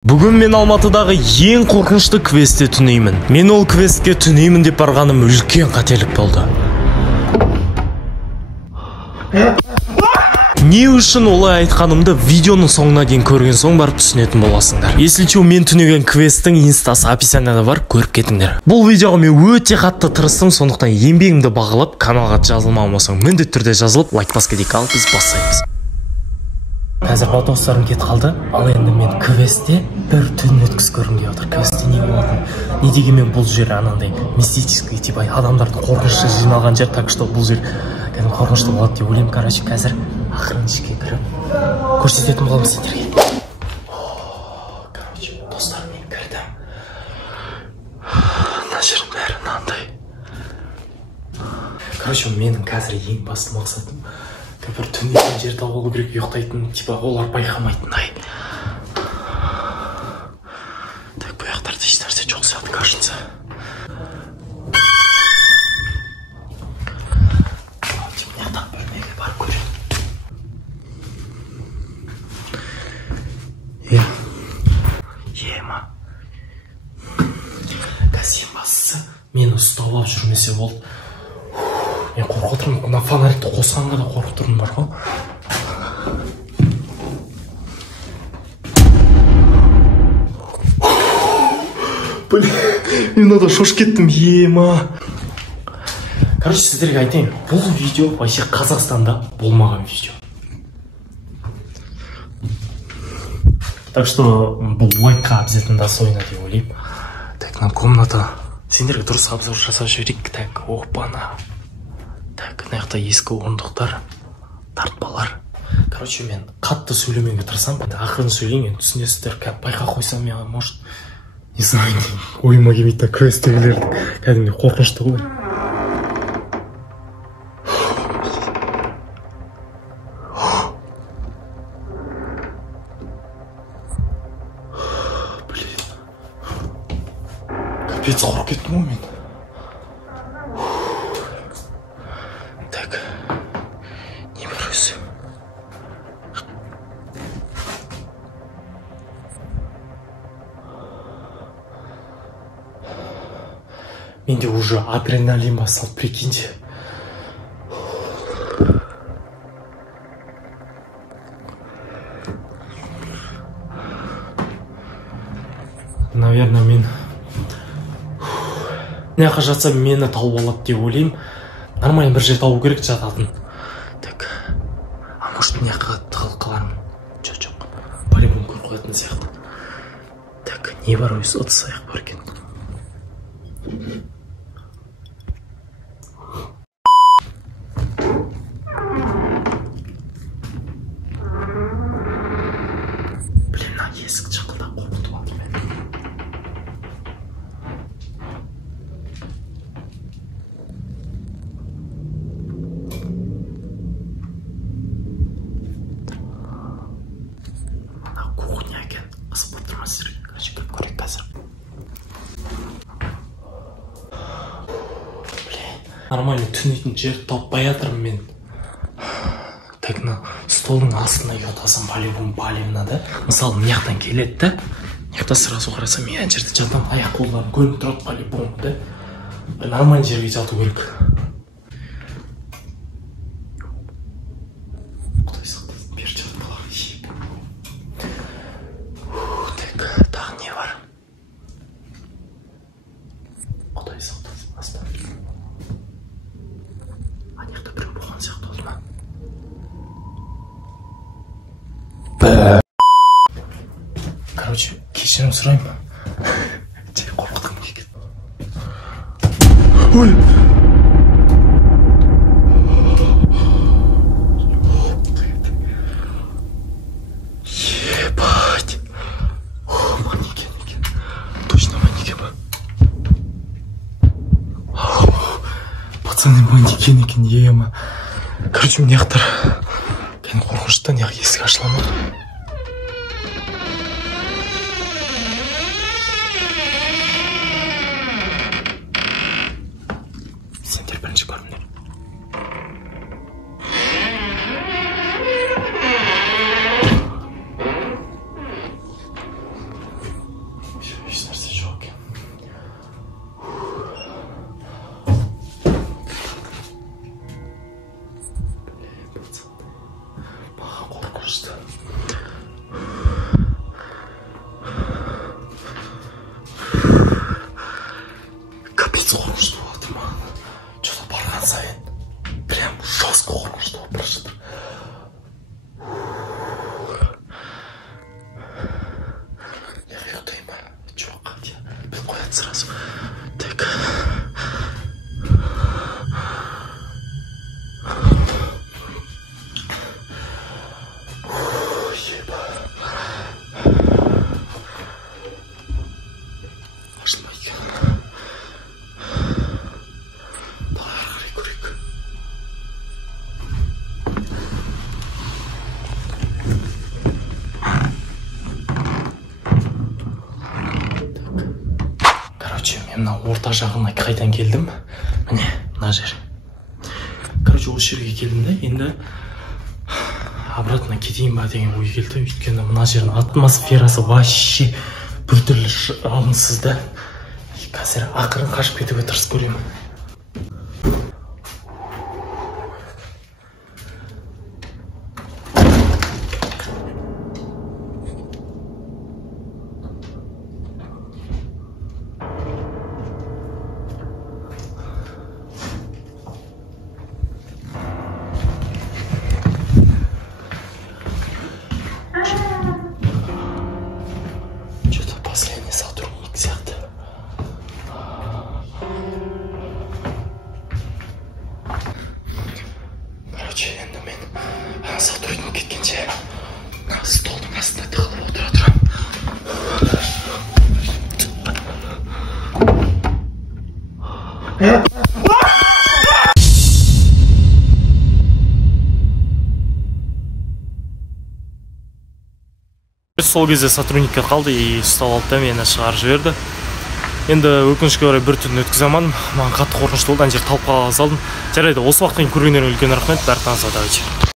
Бүгін мен Алматыдағы ең қорқынышты квестте түнеймін. Мен ол квестке түнеймін деп барғаным үлкен қателік болды. Не үшін олай айтқанымды видеоның соңына дейін көрген соң барып түсінетін боласыңдар. Если че, мен түнеген квесттің инстасы описанияда бар, көріп кетіңдер. Бұл видеоға мен өте қатты тырыстым, сондықтан еңбегімді бағалап, каналға жазылмамасаң міндетті түрде жазылып, лайк басқа дейік алып біз бастаймыз. Қазір достарым кет қалды, ал енді мен квестте бір түн өткіз көргім келіп отыр. Квестте не болатын? Не дегенмен бұл жер анандай мистический, типа адамдардың қорқынышты жиналған жер, так что бұл жер кәдімгі қорқынышты болады деп ойлаймын. Короче, қазір ақырын ішке кіріп көрсететін боламын сендерге. Короче, достар, мен кірдім. Мына жер бәрі мынандай. Короче, менің қазір ең басты мақсатым бір түнеген жерді болу керек, ұйықтайтын, типа олар байқамайтындай. Так, bu яқтарда еш нәрсе жоқ сияқты, кажется. Типа мынаяқтан бөлмеге барып көремін. Ема. Ең бастысы мені ұстап алып жүрмесе болды. Мен қорқып отырмын, мына фонарикті қосқанға да қорқып тұрмын бар ғой. Блин, мен мынада шошып кеттім, ема. Короче, сіздерге айтайын, бұл видео вообще Қазақстанда болмаған видео. Так что бұл лайкқа обязательно достойно деп ойлаймын. Так, на комната. Сендерге дұрыс обзор жасап жіберейік. Так, опана. Так, мына ескі орындықтар, тартпалар. Короче, мен қатты сөйлемеуге тырысамын. Ақырын сөйлеймін, түсінесіздер. Байқа қойсам, мен, может, не знаю, ойыма келмейді, квесттегілерді кәдімгі қорқынышты ғой. Блин. Капец, қорқып кеттім ғой мен. Менде уже адреналин басталды, прикиньте. Наверное, мен мына жатсам мені тауып алады деп ойлаймын. Нормально бір жер табу керек жататын. Так, а может мына тығылып қалармын? Жоқ. По-любому көріп қоятын сияқты. Так, не бар өз ыдыс аяқ бар екен. Есік шықылдап қорқытып алды мені. Мына кухня екен. Қызып отырма сіздерге. Короче, кіріп көрейік қазір. Нормально түнейтін жер таппай жатырмын мен. Так, столдың астына ұйықтасам, по-любому да. Мысалы, мынаяқтан келеді да. Мынаяқта сразу қарасам, мен ана жерде жатам, аяқ қолдарым көрініп тұрады, по-любому да. Нормально жерге жату керек. Құдай сақтасын, бер жатып қалар. Так, тағы не бар? Құдай сақтасын, астан. Анаяқта біреу болған сияқты болды ма? Короче, кешірім сұраймын. Жай қорқытқым келген. Ой! Ебать! Манекен екен. Точно манекен ба? Пацаны, манекен екен, ема. Короче, мына жақтар кәдімгі қорқынышты, неғып есік ашыла ма? Сендер бірінші көріңдер. сразу. Так. Мен мына орта жағына қайдан келдім? Міне, мына жер. Короче, осы жерге келдім да, енді обратно кетейін ба деген ой келді. Өйткені мына жердің атмосферасы вообще біртүрлі жағымсыз да. Қазір ақырын қашып кетуге тырысып көремін. Последний сотрудник сияқты. Короче, енді мен сотрудник кеткенше столдың астында тығылып отыра тұрамын. Сол кезде сотрудникке қалды и ұстап алды да мені шығарып жіберді. Енді өкінішке орай бір түн өткізе алмадым. Маған қатты қорқынышты болды, ана жер талып қала салдым. Жарайды, осы уақытқа дейін көргендеріңе үлкен рахмет. Бәрі таныс